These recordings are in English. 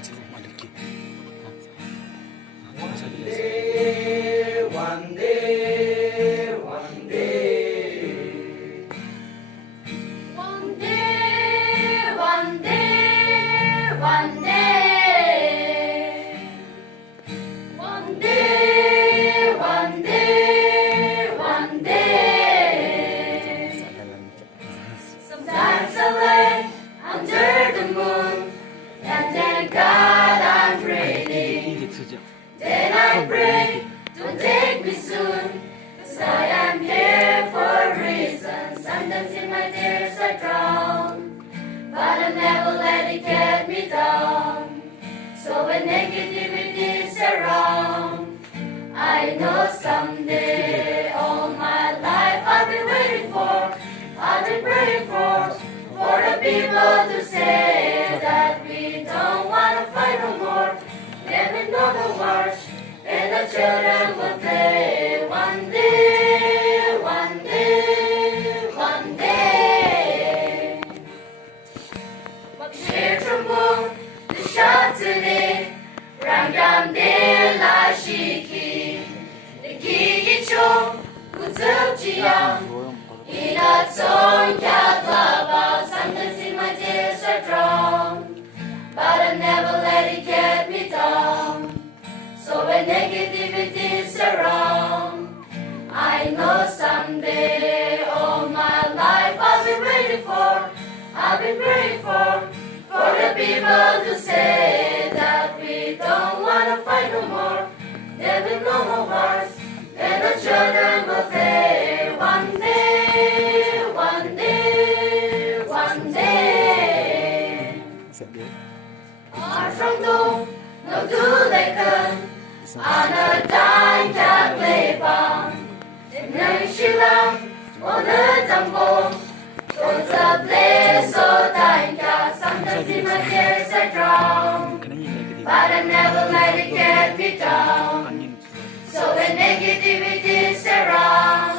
가지고 막 이렇게 One day, one day, One day, one day, one day. One day, one day, one day. Sometimes I lay under the moon, and then God I'm praying. 이게 드죠. Then I pray, don't take me soon, 'cause I am here for a reason. Sometimes in my tears I drown, but I never let it get me down. So when negativity is around, I know someday, all my life I've been waiting for, I've been praying for the people to say that we don't wanna fight no more. Living no more wars, and the children will play. One day, one day, one day. 막실 중국 드셔들이 랑감딜라시키 느끼기 좀 구습지영 이나총 갸длаба. Sometimes in my tears are drawn, but I never let it get me down. So when negativity is around, I know someday, all my life I've been waiting for, I've been praying for the people to say that we don't wanna fight no more. There will no more wars, and the children will play. One day, one day, one day. Ở trong đông, nấu thứ lệ cân, ởတိုင်းcác lệ bằng. Nơiရှိlăng, ở nơi tầm bồn, tôi dập lệ số thành cả. Sometimes in my tears I drown, 그냥 이 negative. but I never let it get me down. 강연 So when negativity is around,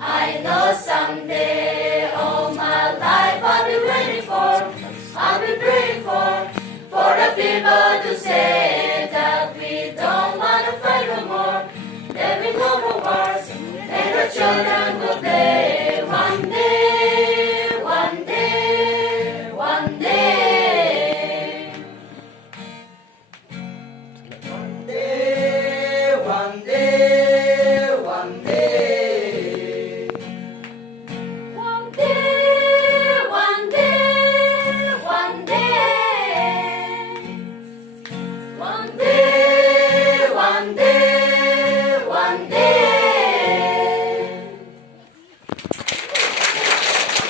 I know someday, all my life I've been waiting for, I've been praying for the people to